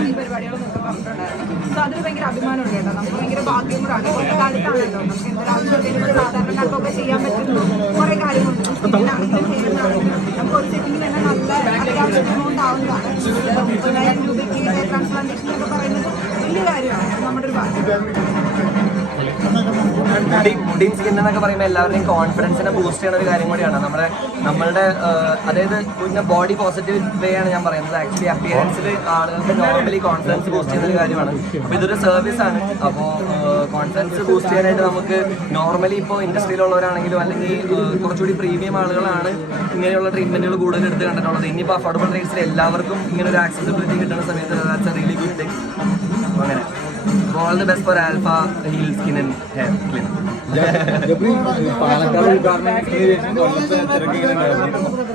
ചെയ്യുന്നതാണ് ഈ പരിപാടികളെന്നൊക്കെ പറഞ്ഞിട്ടുണ്ടായിരുന്നു. സോ അതൊരു ഭയങ്കര അഭിമാനമുണ്ട് കേട്ടോ. നമുക്ക് ഭയങ്കര ഭാഗ്യം കൂടാണ്. കുറേ കാലത്താണല്ലോ നമുക്ക് എന്തൊരാവശ്യമുണ്ടെങ്കിലും സാധാരണക്കാർക്കൊക്കെ ചെയ്യാൻ പറ്റുന്ന കുറേ കാര്യങ്ങളുണ്ട്. സ്കിന്നിനാണെങ്കിലും ഹെയറിനാണെങ്കിലും നമുക്ക് ഒരു സെറ്റിങ്ങിന് തന്നെ നല്ല അത്യാവശ്യം എമൗണ്ട് ആവുന്നതാണ്. 30,000 രൂപയ്ക്ക് ഹെയർ ട്രാൻസ്പ്ലാന്റേഷൻ എന്നൊക്കെ പറയുന്നത് വലിയ കാര്യമാണ്. നമ്മുടെ ഒരു ഭാഗ്യം. മുടിയും സ്കിൻ എന്നൊക്കെ പറയുമ്പോൾ എല്ലാവരുടെയും കോൺഫിഡൻസിനെ ബൂസ്റ്റ് ചെയ്യുന്ന ഒരു കാര്യം കൂടിയാണ്. നമ്മളുടെ അതായത് പിന്നെ ബോഡി പോസിറ്റീവ് വേ ആണ് ഞാൻ പറയുന്നത്. ആക്ച്വലി അപ്പിയറൻസിൽ ആളുകൾക്ക് നോർമലി കോൺഫിഡൻസ് ബൂസ്റ്റ് ചെയ്യുന്ന ഒരു കാര്യമാണ്. അപ്പോൾ ഇതൊരു സർവീസാണ്. അപ്പോൾ കോൺഫിഡൻസ് ബൂസ്റ്റ് ചെയ്യാനായിട്ട് നമുക്ക് നോർമലി ഇപ്പോൾ ഇൻഡസ്ട്രിയിലുള്ളവരാണെങ്കിലും അല്ലെങ്കിൽ കുറച്ചുകൂടി പ്രീമിയം ആളുകളാണ് ഇങ്ങനെയുള്ള ട്രീറ്റ്മെൻറ്റുകൾ കൂടുതൽ എടുത്ത് കണ്ടിട്ടുള്ളത്. ഇനിയിപ്പോൾ അഫോർഡബിൾ റേറ്റ്സിൽ എല്ലാവർക്കും ഇങ്ങനെ ഒരു ആക്സസിബിലിറ്റി കിട്ടുന്ന സമയത്ത് that's a really good thing. അപ്പോൾ അങ്ങനെ all the best for Alpha Heal skin and hair clinic.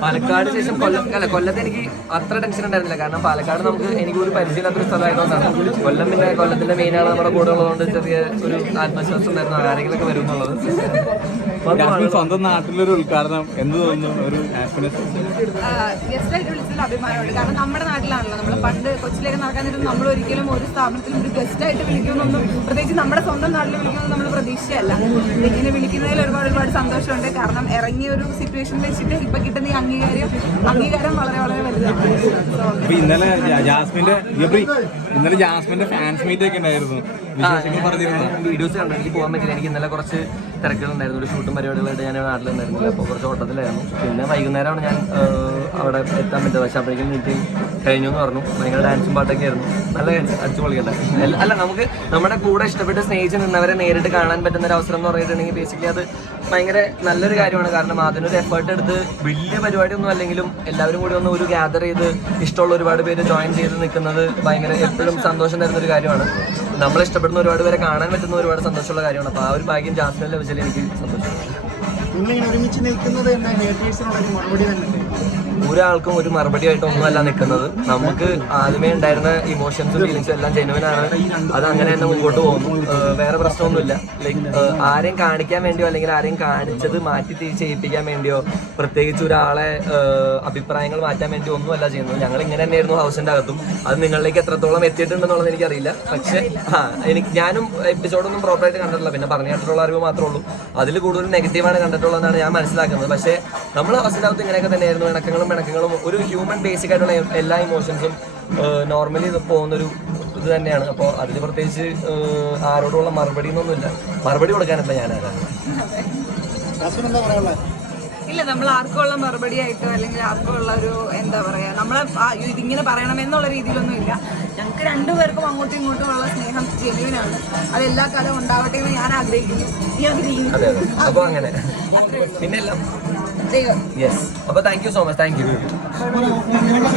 Palakkad ശേഷം കൊല്ലത്ത് എനിക്ക് അത്ര ടെൻഷൻ ഉണ്ടായിരുന്നില്ല. കാരണം പാലക്കാട് എനിക്ക് ഒരു പരിചയമില്ലാത്തൊരു സ്ഥലമായതുകൊണ്ടാണ്. കൊല്ലം പിന്നെ കൊല്ലത്തിന്റെ മെയിനാണ് നമ്മുടെ കൂടെ ഉള്ളതുകൊണ്ട് ചെറിയ ഒരു ആത്മവിശ്വാസം ഉണ്ടായിരുന്നു ആരെങ്കിലൊക്കെ വരും എന്നുള്ളത്. സ്വന്തം നാട്ടിലൊരു ഉദ്ഘാടനം എന്ത് തോന്നുന്നു? ഒരു ഗസ്റ്റായിട്ട് വിളിച്ചതിൽ അഭിമാനമുണ്ട്. കാരണം നമ്മുടെ നാട്ടിലാണല്ലോ നമ്മൾ പണ്ട് കൊച്ചിലേക്ക് നടക്കാൻ നേരം നമ്മൾ ഒരിക്കലും ഒരു സ്ഥാപനത്തിലും ഒരു ഗസ്റ്റായിട്ട് വിളിക്കുമെന്നൊന്നും, പ്രത്യേകിച്ച് നമ്മുടെ സ്വന്തം നാട്ടിൽ വിളിക്കുമെന്ന് നമ്മൾ പ്രതീക്ഷയല്ല. ഇങ്ങനെ വിളിക്കുന്നതിൽ ഒരുപാട് സന്തോഷമുണ്ട്. കാരണം ഇറങ്ങിയ ഒരു സിറ്റുവേഷൻ വെച്ചിട്ട് ഇപ്പൊ കിട്ടുന്ന ഈ അംഗീകാരം വളരെ വളരെ വലുതാണ്. ഇന്നലെ ജാസ്മിന്റെ ഫാൻസ് മീറ്റ് ഒക്കെ ഉണ്ടായിരുന്നു. വീഡിയോസ് കണ്ടു. എനിക്ക് പോകാൻ പറ്റില്ല. എനിക്ക് ഇന്നലെ കുറച്ച് തിരക്കുകളുണ്ടായിരുന്നു. ഒരു ഷൂട്ടും പരിപാടികളായിട്ട് ഞാൻ നാട്ടിലുണ്ടായിരുന്നില്ല. അപ്പോൾ കുറച്ച് ഓട്ടത്തിലായിരുന്നു. പിന്നെ വൈകുന്നേരമാണ് ഞാൻ അവിടെ എത്താൻ പറ്റുന്നത്. പക്ഷേ അപ്പോഴേക്കും മീറ്റിംഗ് കഴിഞ്ഞു എന്ന് പറഞ്ഞു. ഭയങ്കര ഡാൻസും പാട്ടൊക്കെ ആയിരുന്നു. നല്ല അടിച്ചു പൊളിക്കട്ടെ. അല്ല, നമുക്ക് നമ്മുടെ കൂടെ ഇഷ്ടപ്പെട്ട് സ്നേഹിച്ച് നിന്നവരെ നേരിട്ട് കാണാൻ പറ്റുന്ന ഒരു അവസരം എന്ന് പറഞ്ഞിട്ടുണ്ടെങ്കിൽ ബേസിക്കലി അത് ഭയങ്കര നല്ലൊരു കാര്യമാണ്. കാരണം അതിനൊരു എഫേർട്ട് എടുത്ത് വലിയ പരിപാടിയൊന്നും അല്ലെങ്കിലും എല്ലാവരും കൂടി ഒന്ന് ഒരു ഗ്യാദർ ചെയ്ത് ഇഷ്ടമുള്ള ഒരുപാട് പേര് ജോയിൻ ചെയ്ത് നിൽക്കുന്നത് ഭയങ്കര എപ്പോഴും സന്തോഷം തരുന്ന ഒരു കാര്യമാണ്. നമ്മളെ ഇഷ്ടപ്പെടുന്ന ഒരുപാട് പേരെ കാണാൻ പറ്റുന്ന ഒരുപാട് സന്തോഷമുള്ള കാര്യമാണ്. അപ്പോൾ ആ ഒരു ഭാഗ്യം ജാസ്മിൻ ലഭിച്ചാൽ എനിക്ക് സന്തോഷം. ഒരാൾക്കും ഒരു മറുപടി ആയിട്ട് ഒന്നുമല്ല നിൽക്കുന്നത്. നമുക്ക് ആദ്യമേ ഉണ്ടായിരുന്ന ഇമോഷൻസും ഫീലിങ്സും എല്ലാം ജെനുവിനാണ്. അത് അങ്ങനെ തന്നെ മുമ്പോട്ട് പോകുന്നു. വേറെ പ്രശ്നമൊന്നുമില്ല. ലൈക്ക് ആരെയും കാണിക്കാൻ വേണ്ടിയോ അല്ലെങ്കിൽ ആരെയും കാണിച്ചത് മാറ്റി ചെയ്യിപ്പിക്കാൻ വേണ്ടിയോ പ്രത്യേകിച്ച് ഒരാളെ അഭിപ്രായങ്ങൾ മാറ്റാൻ വേണ്ടിയോ ഒന്നുമല്ല ചെയ്യുന്നത്. ഞങ്ങൾ ഇങ്ങനെ തന്നെയായിരുന്നു ഹൗസിൻ്റെ അകത്തും. അത് നിങ്ങളിലേക്ക് എത്രത്തോളം എത്തിയിട്ടുണ്ടെന്നുള്ളത് എനിക്കറിയില്ല. പക്ഷേ ഞാനും എപ്പിസോഡൊന്നും പ്രോപ്പറായിട്ട് കണ്ടിട്ടില്ല. പിന്നെ പറഞ്ഞു കേട്ടിട്ടുള്ള അറിവ് മാത്രമേ ഉള്ളൂ. അതിൽ കൂടുതൽ നെഗറ്റീവാണ് കണ്ടിട്ടുള്ളതെന്നാണ് ഞാൻ മനസ്സിലാക്കുന്നത്. പക്ഷേ നമ്മൾ ഹൗസിൻ്റെ അകത്ത് ഇങ്ങനെയൊക്കെ തന്നെയായിരുന്നു. ഇണക്കങ്ങളും ഒരു ഹ്യൂമൻ ബേസിക് ആയിട്ടുള്ള എല്ലാ ഇമോഷൻസും നോർമലി പോകുന്നൊരു ഇത് തന്നെയാണ്. അപ്പോൾ അതിൽ പ്രത്യേകിച്ച് ആരോടുള്ള മറുപടി എന്നൊന്നുമില്ല. മറുപടി കൊടുക്കാനല്ല ഞാനാരാണ്. ഇല്ല, നമ്മൾ ആർക്കുള്ള മറുപടി ആയിട്ടോ അല്ലെങ്കിൽ ആർക്കുള്ള ഒരു എന്താ പറയുക നമ്മൾ ഇതിങ്ങനെ പറയണമെന്നുള്ള രീതിയിലൊന്നും ഇല്ല. ഞങ്ങൾക്ക് രണ്ടുപേർക്കും അങ്ങോട്ടും ഇങ്ങോട്ടും ഉള്ള സ്നേഹം ജെന്യുവിനാണ്. അത് എല്ലാ കാലവും ഉണ്ടാവട്ടെ എന്ന് ഞാൻ ആഗ്രഹിക്കുന്നു. അപ്പോൾ അങ്ങനെ പിന്നെ എല്ലാം യെസ്. അപ്പോൾ thank you so much. Thank you.